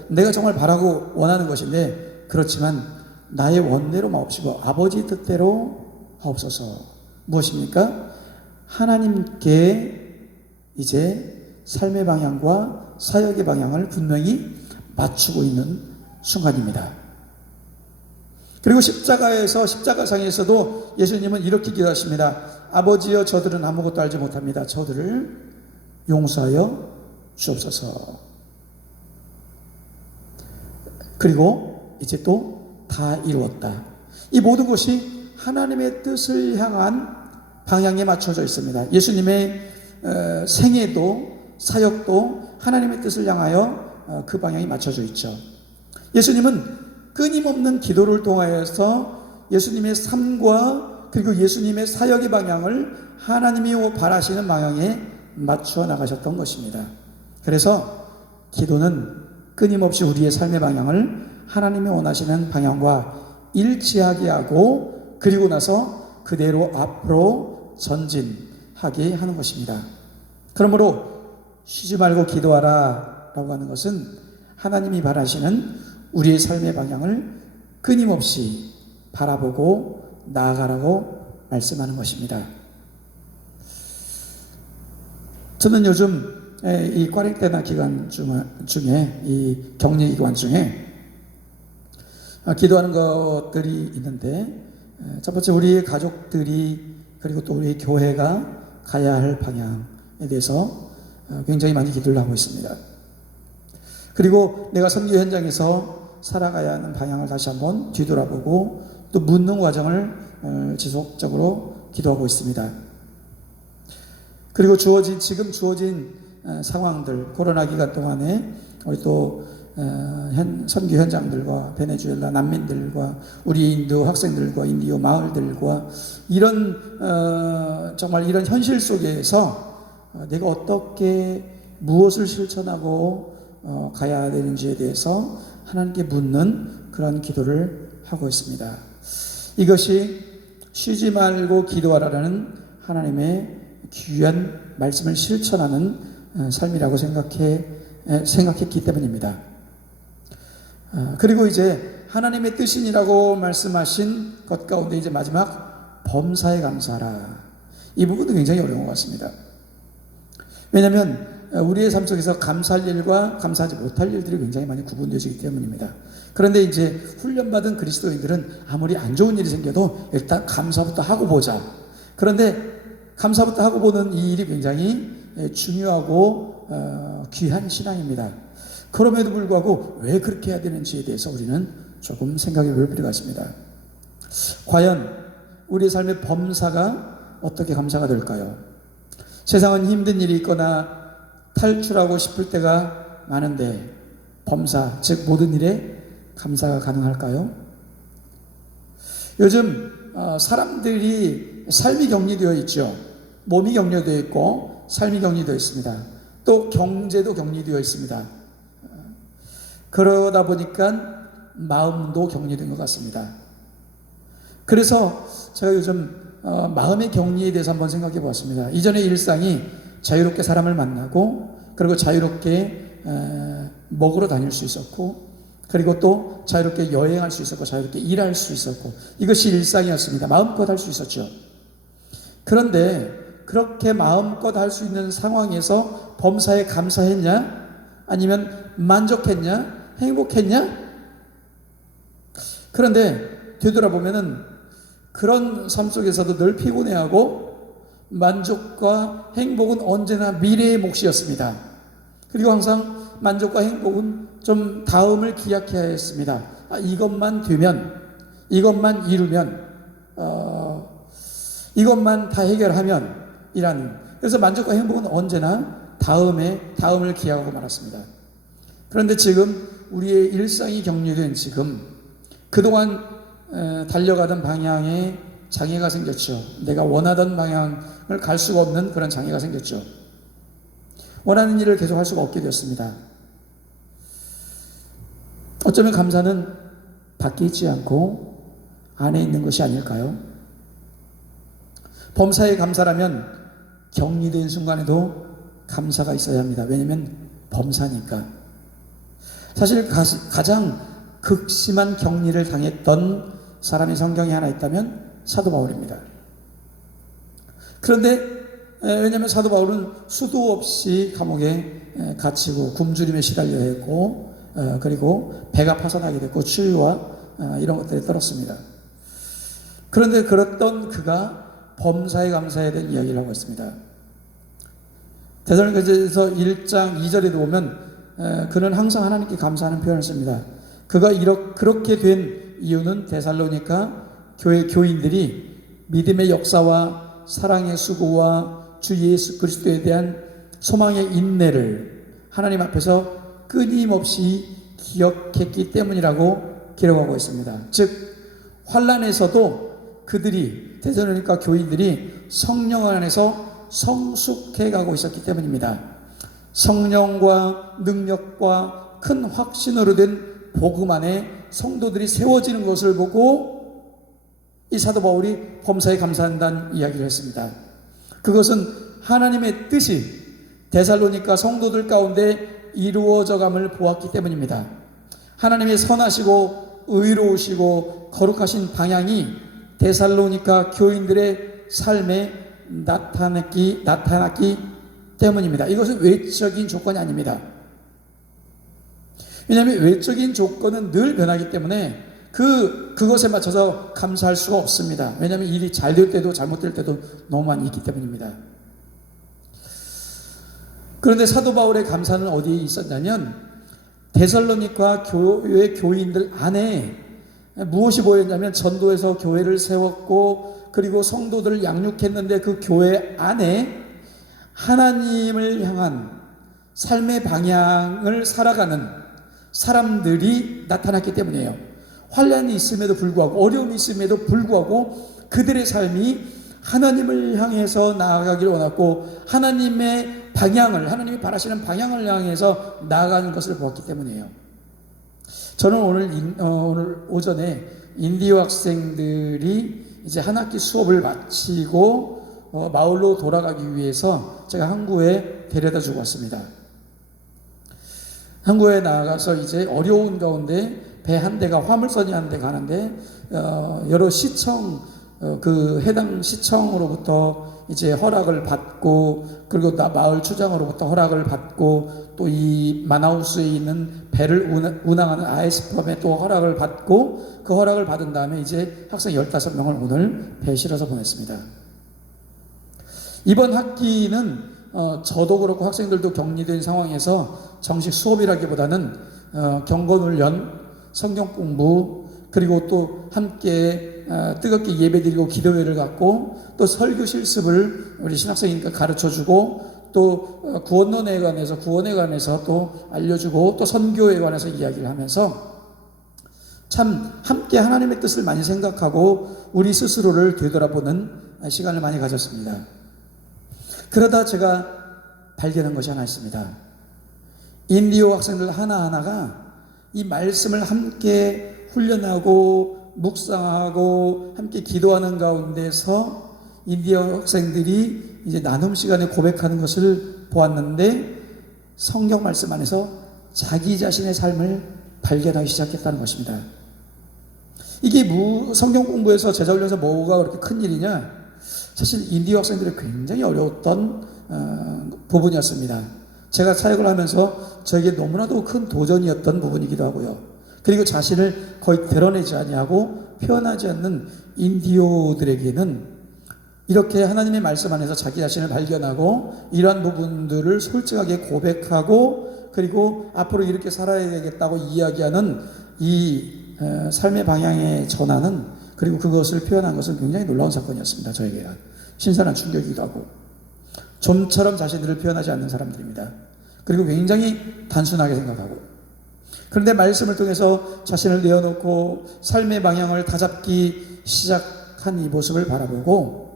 내가 정말 바라고 원하는 것인데 그렇지만 나의 원대로 마옵시고 아버지의 뜻대로 하옵소서. 무엇입니까? 하나님께 이제 삶의 방향과 사역의 방향을 분명히 맞추고 있는 순간입니다. 그리고 십자가상에서도 예수님은 이렇게 기도하십니다. 아버지여 저들은 아무것도 알지 못합니다. 저들을 용서하여 주옵소서. 그리고 이제 또 다 이루었다. 이 모든 것이 하나님의 뜻을 향한 방향에 맞춰져 있습니다. 예수님의 생애도 사역도 하나님의 뜻을 향하여 그 방향이 맞춰져 있죠. 예수님은 끊임없는 기도를 통하여서 예수님의 삶과 그리고 예수님의 사역의 방향을 하나님이 바라시는 방향에 맞추어 나가셨던 것입니다. 그래서 기도는 끊임없이 우리의 삶의 방향을 하나님이 원하시는 방향과 일치하게 하고 그리고 나서 그대로 앞으로 전진하게 하는 것입니다. 그러므로 쉬지 말고 기도하라 라고 하는 것은 하나님이 바라시는 우리의 삶의 방향을 끊임없이 바라보고 나아가라고 말씀하는 것입니다. 저는 요즘 이 꽈릭대나 기간 중에 이 격리 기간 중에 기도하는 것들이 있는데 첫 번째 우리의 가족들이 그리고 또 우리 교회가 가야 할 방향에 대해서 굉장히 많이 기도를 하고 있습니다. 그리고 내가 선교 현장에서 살아가야 하는 방향을 다시 한번 뒤돌아보고 또 묻는 과정을 지속적으로 기도하고 있습니다. 그리고 지금 주어진 상황들, 코로나 기간 동안에 우리 또 선교 현장들과 베네수엘라 난민들과 우리 인도 학생들과 인디오 마을들과 이런 정말 이런 현실 속에서 내가 어떻게 무엇을 실천하고 가야 되는지에 대해서 하나님께 묻는 그런 기도를 하고 있습니다. 이것이 쉬지 말고 기도하라는 하나님의 귀한 말씀을 실천하는 삶이라고 생각했기 때문입니다. 그리고 이제 하나님의 뜻이라고 말씀하신 것 가운데 이제 마지막 범사에 감사하라. 이 부분도 굉장히 어려운 것 같습니다. 왜냐하면 우리의 삶 속에서 감사할 일과 감사하지 못할 일들이 굉장히 많이 구분되어지기 때문입니다. 그런데 이제 훈련받은 그리스도인들은 아무리 안 좋은 일이 생겨도 일단 감사부터 하고 보자. 그런데 감사부터 하고 보는 이 일이 굉장히 중요하고 귀한 신앙입니다. 그럼에도 불구하고 왜 그렇게 해야 되는지에 대해서 우리는 조금 생각해 볼 필요가 있습니다. 과연 우리의 삶의 범사가 어떻게 감사가 될까요? 세상은 힘든 일이 있거나 탈출하고 싶을 때가 많은데 범사, 즉 모든 일에 감사가 가능할까요? 요즘 사람들이 삶이 격리되어 있죠. 몸이 격리되어 있고 삶이 격리되어 있습니다. 또 경제도 격리되어 있습니다. 그러다 보니까 마음도 격리된 것 같습니다. 그래서 제가 요즘 마음의 격리에 대해서 한번 생각해 보았습니다. 이전의 일상이 자유롭게 사람을 만나고 그리고 자유롭게 먹으러 다닐 수 있었고 그리고 또 자유롭게 여행할 수 있었고 자유롭게 일할 수 있었고 이것이 일상이었습니다. 마음껏 할 수 있었죠. 그런데 그렇게 마음껏 할 수 있는 상황에서 범사에 감사했냐? 아니면 만족했냐? 행복했냐? 그런데 되돌아보면은 그런 삶 속에서도 늘 피곤해하고 만족과 행복은 언제나 미래의 몫이었습니다. 그리고 항상 만족과 행복은 좀 다음을 기약해야 했습니다. 이것만 되면, 이것만 이루면, 이것만 다 해결하면 이라는. 그래서 만족과 행복은 언제나 다음을 기약하고 말았습니다. 그런데 지금 우리의 일상이 격리된 지금 그동안 달려가던 방향에 장애가 생겼죠. 내가 원하던 방향을 갈 수가 없는 그런 장애가 생겼죠. 원하는 일을 계속 할 수가 없게 되었습니다. 어쩌면 감사는 밖에 있지 않고 안에 있는 것이 아닐까요? 범사에 감사라면 격리된 순간에도 감사가 있어야 합니다. 왜냐하면 범사니까. 사실 가장 극심한 격리를 당했던 사람이 성경에 하나 있다면 사도 바울입니다. 그런데 왜냐하면 사도 바울은 수도 없이 감옥에 갇히고 굶주림에 시달려야 했고 그리고 배가 파산하게 됐고 추위와 이런 것들에 떨었습니다. 그런데 그랬던 그가 범사에 감사해야 될 이야기를 하고 있습니다. 데살로니가서 1장 2절에도 보면 그는 항상 하나님께 감사하는 표현을 씁니다. 그가 그렇게 된 이유는 데살로니가 교회 교인들이 믿음의 역사와 사랑의 수고와 주 예수 그리스도에 대한 소망의 인내를 하나님 앞에서 끊임없이 기억했기 때문이라고 기록하고 있습니다. 즉 환난에서도 그들이 데살로니가 교인들이 성령 안에서 성숙해 가고 있었기 때문입니다. 성령과 능력과 큰 확신으로 된 복음 안에 성도들이 세워지는 것을 보고 이 사도 바울이 범사에 감사한다는 이야기를 했습니다. 그것은 하나님의 뜻이 데살로니가 성도들 가운데 이루어져감을 보았기 때문입니다. 하나님의 선하시고 의로우시고 거룩하신 방향이 데살로니가 교인들의 삶에 나타났기 때문입니다. 이것은 외적인 조건이 아닙니다. 왜냐하면 외적인 조건은 늘 변하기 때문에 그것에 맞춰서 감사할 수가 없습니다. 왜냐하면 일이 잘 될 때도 잘못될 때도 너무 많이 있기 때문입니다. 그런데 사도 바울의 감사는 어디에 있었냐면 데살로니가 교회 교인들 안에 무엇이 보였냐면 전도에서 교회를 세웠고 그리고 성도들을 양육했는데 그 교회 안에 하나님을 향한 삶의 방향을 살아가는 사람들이 나타났기 때문이에요. 환난이 있음에도 불구하고 어려움이 있음에도 불구하고 그들의 삶이 하나님을 향해서 나아가기를 원했고 하나님의 방향을 하나님이 바라시는 방향을 향해서 나아가는 것을 보았기 때문이에요. 저는 오늘 오전에 인디오 학생들이 이제 한 학기 수업을 마치고 마을로 돌아가기 위해서 제가 항구에 데려다 주고 왔습니다. 항구에 나가서 이제 어려운 가운데 배 한 대가 화물선이 한 대 가는데 여러 시청 그 해당 시청으로부터 이제 허락을 받고 그리고 마을 추장으로부터 허락을 받고 또 이 마나우스에 있는 배를 운항하는 아이스펌에 또 허락을 받고 그 허락을 받은 다음에 이제 학생 15명을 오늘 배에 실어서 보냈습니다. 이번 학기는 저도 그렇고 학생들도 격리된 상황에서 정식 수업이라기보다는 경건훈련, 성경공부 그리고 또 함께 뜨겁게 예배드리고 기도회를 갖고 또 설교 실습을 우리 신학생이니까 가르쳐주고 또 구원에 관해서 또 알려주고 또 선교에 관해서 이야기를 하면서 참 함께 하나님의 뜻을 많이 생각하고 우리 스스로를 되돌아보는 시간을 많이 가졌습니다. 그러다 제가 발견한 것이 하나 있습니다. 인디오 학생들 하나하나가 이 말씀을 함께 훈련하고 묵상하고 함께 기도하는 가운데서 인디오 학생들이 이제 나눔 시간에 고백하는 것을 보았는데 성경 말씀 안에서 자기 자신의 삶을 발견하기 시작했다는 것입니다. 이게 성경 공부에서 제자 훈련에서 뭐가 그렇게 큰 일이냐? 사실 인디오 학생들이 굉장히 어려웠던 부분이었습니다. 제가 사역을 하면서 저에게 너무나도 큰 도전이었던 부분이기도 하고요. 그리고 자신을 거의 드러내지 아니하고 표현하지 않는 인디오들에게는 이렇게 하나님의 말씀 안에서 자기 자신을 발견하고 이러한 부분들을 솔직하게 고백하고 그리고 앞으로 이렇게 살아야 되겠다고 이야기하는 이 삶의 방향의 전환은 그리고 그것을 표현한 것은 굉장히 놀라운 사건이었습니다. 저에게 신선한 충격이기도 하고 좀처럼 자신들을 표현하지 않는 사람들입니다. 그리고 굉장히 단순하게 생각하고, 그런데 말씀을 통해서 자신을 내어놓고 삶의 방향을 다잡기 시작한 이 모습을 바라보고,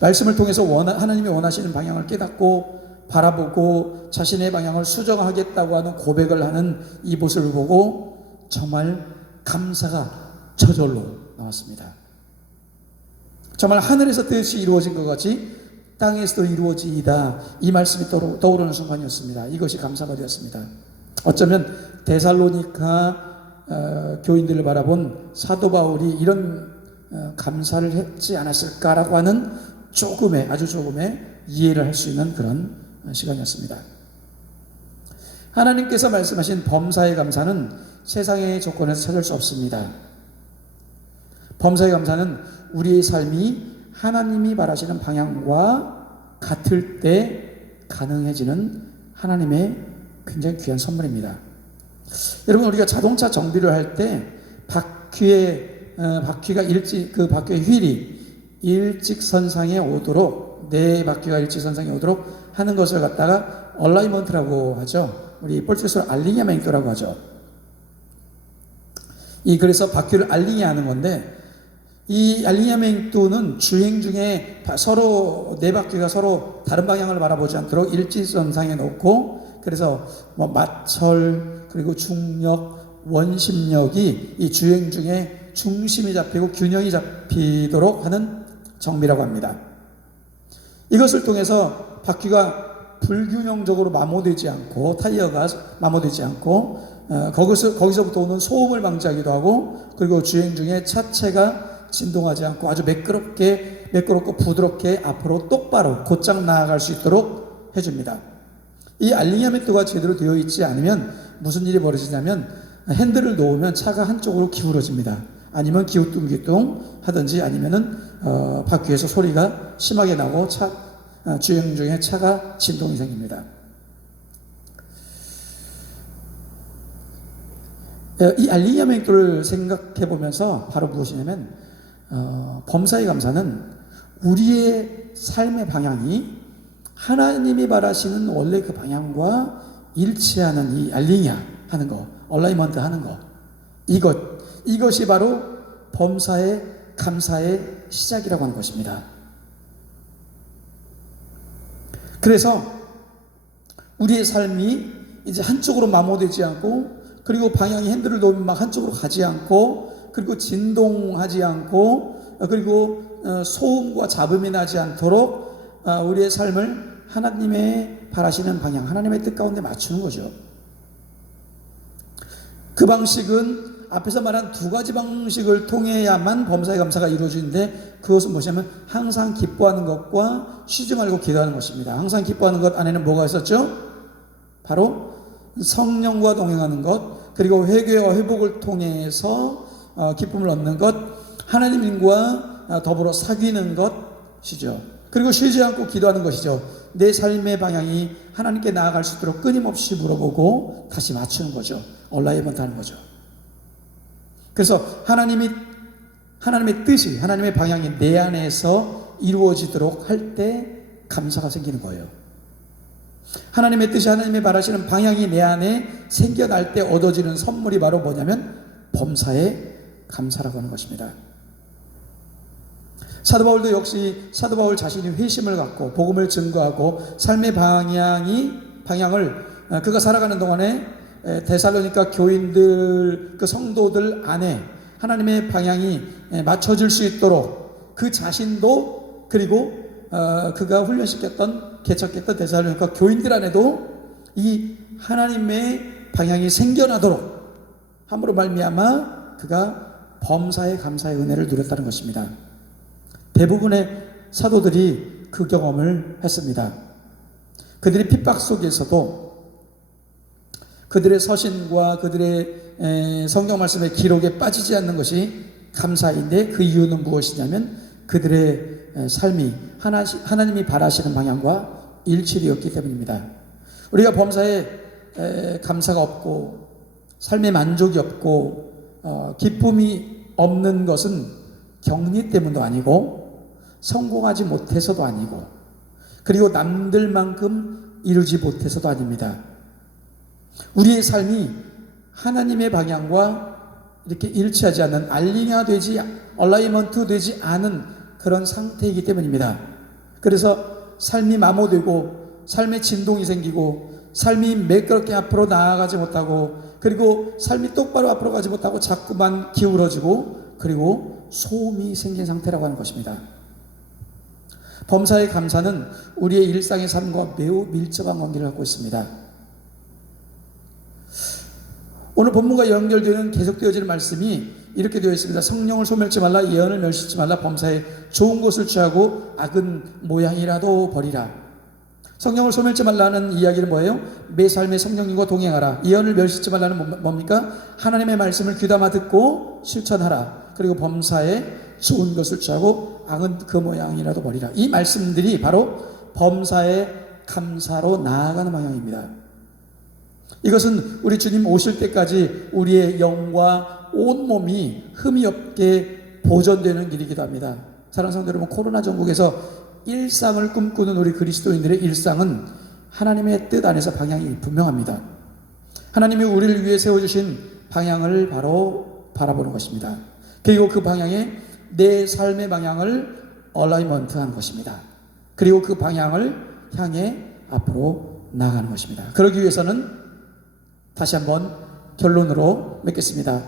말씀을 통해서 하나님이 원하시는 방향을 깨닫고 바라보고 자신의 방향을 수정하겠다고 하는 고백을 하는 이 모습을 보고 정말 감사가 저절로 나왔습니다. 정말 하늘에서 뜻이 이루어진 것 같이 땅에서도 이루어지이다, 이 말씀이 떠오르는 순간이었습니다. 이것이 감사가 되었습니다. 어쩌면 데살로니가 교인들을 바라본 사도 바울이 이런 감사를 했지 않았을까라고 하는 아주 조금의 이해를 할 수 있는 그런 시간이었습니다. 하나님께서 말씀하신 범사의 감사는 세상의 조건에서 찾을 수 없습니다. 범사의 감사는 우리의 삶이 하나님이 바라시는 방향과 같을 때 가능해지는 하나님의 굉장히 귀한 선물입니다. 여러분, 우리가 자동차 정비를 할 때 바퀴가 그 바퀴의 휠이 일직선상에 오도록, 네 바퀴가 일직선상에 오도록 하는 것을 갖다가 얼라이먼트라고 하죠. 우리 폴티스로 알리냐멘토라고 하죠. 그래서 바퀴를 알리게 하는 건데, 이 알리냐멘토는 주행 중에 서로 네 바퀴가 서로 다른 방향을 바라보지 않도록 일직선상에 놓고, 그래서 마찰 그리고 중력, 원심력이 이 주행 중에 중심이 잡히고 균형이 잡히도록 하는 정비라고 합니다. 이것을 통해서 바퀴가 불균형적으로 마모되지 않고, 타이어가 마모되지 않고, 거기서부터 오는 소음을 방지하기도 하고, 그리고 주행 중에 차체가 진동하지 않고 아주 매끄럽고 부드럽게 앞으로 똑바로 곧장 나아갈 수 있도록 해줍니다. 이 알리냐멘토가 제대로 되어 있지 않으면 무슨 일이 벌어지냐면, 핸들을 놓으면 차가 한쪽으로 기울어집니다. 아니면 기우뚱기뚱 하든지, 아니면은 바퀴에서 소리가 심하게 나고 주행 중에 차가 진동이 생깁니다. 이 알리냐멘토를 생각해 보면서 바로 무엇이냐면, 범사의 감사는 우리의 삶의 방향이 하나님이 바라시는 원래 그 방향과 일치하는 이 알리냐 하는 거, 얼라이먼트 하는 거, 이것이 바로 범사의 감사의 시작이라고 하는 것입니다. 그래서 우리의 삶이 이제 한쪽으로 마모되지 않고, 그리고 방향이 핸들을 놓으면 막 한쪽으로 가지 않고, 그리고 진동하지 않고, 그리고 소음과 잡음이 나지 않도록 우리의 삶을 하나님의 바라시는 방향, 하나님의 뜻 가운데 맞추는 거죠. 그 방식은 앞에서 말한 두 가지 방식을 통해야만 범사의 감사가 이루어지는데, 그것은 무엇이냐면 항상 기뻐하는 것과 쉬지 말고 기도하는 것입니다. 항상 기뻐하는 것 안에는 뭐가 있었죠? 바로 성령과 동행하는 것, 그리고 회개와 회복을 통해서 기쁨을 얻는 것, 하나님과 더불어 사귀는 것이죠. 그리고 쉬지 않고 기도하는 것이죠. 내 삶의 방향이 하나님께 나아갈 수 있도록 끊임없이 물어보고 다시 맞추는 거죠. 얼라이먼트 하는 거죠. 그래서 하나님의 뜻이, 하나님의 방향이 내 안에서 이루어지도록 할 때 감사가 생기는 거예요. 하나님의 뜻이, 하나님의 바라시는 방향이 내 안에 생겨날 때 얻어지는 선물이 바로 뭐냐면 범사의 감사라고 하는 것입니다. 사도 바울도 역시 사도 바울 자신이 회심을 갖고 복음을 증거하고 삶의 방향을 그가 살아가는 동안에 데살로니가 교인들, 그 성도들 안에 하나님의 방향이 맞춰질 수 있도록 그 자신도, 그리고 그가 훈련시켰던, 개척했던 데살로니가 교인들 안에도 이 하나님의 방향이 생겨나도록 함으로 말미암아 그가 범사의 감사의 은혜를 누렸다는 것입니다. 대부분의 사도들이 그 경험을 했습니다. 그들이 핍박 속에서도 그들의 서신과 그들의 성경 말씀의 기록에 빠지지 않는 것이 감사인데, 그 이유는 무엇이냐면 그들의 삶이 하나님이 바라시는 방향과 일치되었기 때문입니다. 우리가 범사에 감사가 없고 삶의 만족이 없고 기쁨이 없는 것은 격리 때문도 아니고 성공하지 못해서도 아니고, 그리고 남들만큼 이루지 못해서도 아닙니다. 우리의 삶이 하나님의 방향과 이렇게 일치하지 않는, 얼라이먼트 되지 않은 그런 상태이기 때문입니다. 그래서 삶이 마모되고 삶의 진동이 생기고 삶이 매끄럽게 앞으로 나아가지 못하고, 그리고 삶이 똑바로 앞으로 가지 못하고 자꾸만 기울어지고, 그리고 소음이 생긴 상태라고 하는 것입니다. 범사의 감사는 우리의 일상의 삶과 매우 밀접한 관계를 갖고 있습니다. 오늘 본문과 연결되는 계속되어지는 말씀이 이렇게 되어 있습니다. 성령을 소멸치 말라, 예언을 멸시치 말라, 범사에 좋은 것을 취하고 악은 모양이라도 버리라. 성령을 소멸치 말라는 이야기는 뭐예요? 매 삶에 성령님과 동행하라. 예언을 멸시치 말라는 뭡니까? 하나님의 말씀을 귀담아 듣고 실천하라. 그리고 범사에 좋은 것을 취하고 악은 그 모양이라도 버리라. 이 말씀들이 바로 범사에 감사로 나아가는 방향입니다. 이것은 우리 주님 오실 때까지 우리의 영과 온몸이 흠이 없게 보존되는 길이기도 합니다. 사랑하는 성도 여러분, 코로나 전국에서 일상을 꿈꾸는 우리 그리스도인들의 일상은 하나님의 뜻 안에서 방향이 분명합니다. 하나님이 우리를 위해 세워주신 방향을 바로 바라보는 것입니다. 그리고 그 방향에 내 삶의 방향을 얼라이먼트한 것입니다. 그리고 그 방향을 향해 앞으로 나아가는 것입니다. 그러기 위해서는 다시 한번 결론으로 맺겠습니다.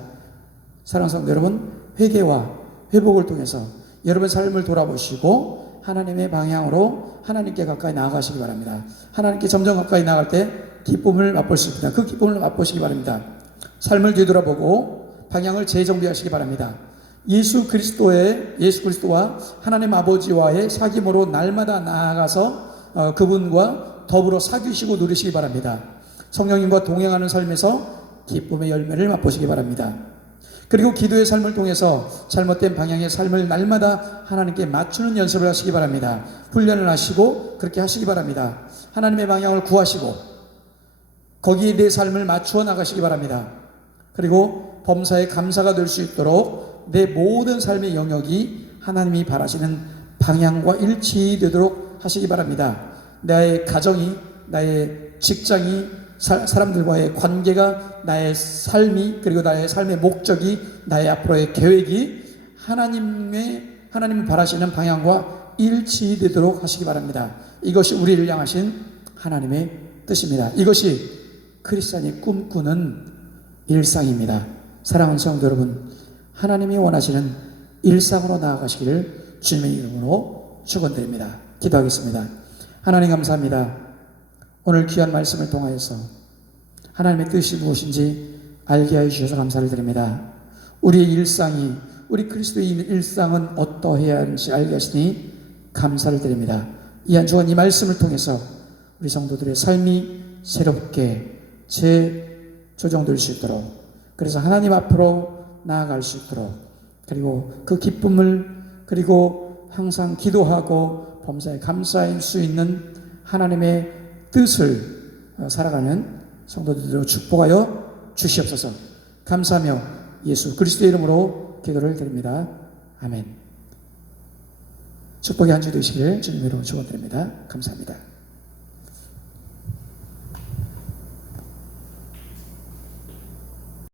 사랑하는 성도 여러분, 회개와 회복을 통해서 여러분 삶을 돌아보시고 하나님의 방향으로 하나님께 가까이 나아가시기 바랍니다. 하나님께 점점 가까이 나아갈 때 기쁨을 맛볼 수 있습니다. 그 기쁨을 맛보시기 바랍니다. 삶을 뒤돌아보고 방향을 재정비하시기 바랍니다. 예수 그리스도와 하나님 아버지와의 사귐으로 날마다 나아가서 그분과 더불어 사귀시고 누리시기 바랍니다. 성령님과 동행하는 삶에서 기쁨의 열매를 맛보시기 바랍니다. 그리고 기도의 삶을 통해서 잘못된 방향의 삶을 날마다 하나님께 맞추는 연습을 하시기 바랍니다. 훈련을 하시고 그렇게 하시기 바랍니다. 하나님의 방향을 구하시고 거기에 내 삶을 맞추어 나가시기 바랍니다. 그리고 범사에 감사가 될 수 있도록 내 모든 삶의 영역이 하나님이 바라시는 방향과 일치되도록 하시기 바랍니다. 나의 가정이, 나의 직장이, 사람들과의 관계가, 나의 삶이, 그리고 나의 삶의 목적이, 나의 앞으로의 계획이 하나님이 바라시는 방향과 일치되도록 하시기 바랍니다. 이것이 우리를 향하신 하나님의 뜻입니다. 이것이 크리스찬이 꿈꾸는 일상입니다. 사랑하는 성도 여러분, 하나님이 원하시는 일상으로 나아가시기를 주님의 이름으로 축원드립니다. 기도하겠습니다. 하나님 감사합니다. 오늘 귀한 말씀을 통하여서 하나님의 뜻이 무엇인지 알게 하여 주셔서 감사를 드립니다. 우리의 일상이, 우리 그리스도의 일상은 어떠해야 하는지 알게 하시니 감사를 드립니다. 이 한 주간 이 말씀을 통해서 우리 성도들의 삶이 새롭게 재조정될 수 있도록, 그래서 하나님 앞으로 나아갈 수 있도록, 그리고 그 기쁨을, 그리고 항상 기도하고 범사에 감사할 수 있는 하나님의 뜻을 살아가는 성도들로 축복하여 주시옵소서. 감사하며 예수 그리스도의 이름으로 기도를 드립니다. 아멘. 축복의 한 주 되시길 주님으로 축원드립니다. 감사합니다.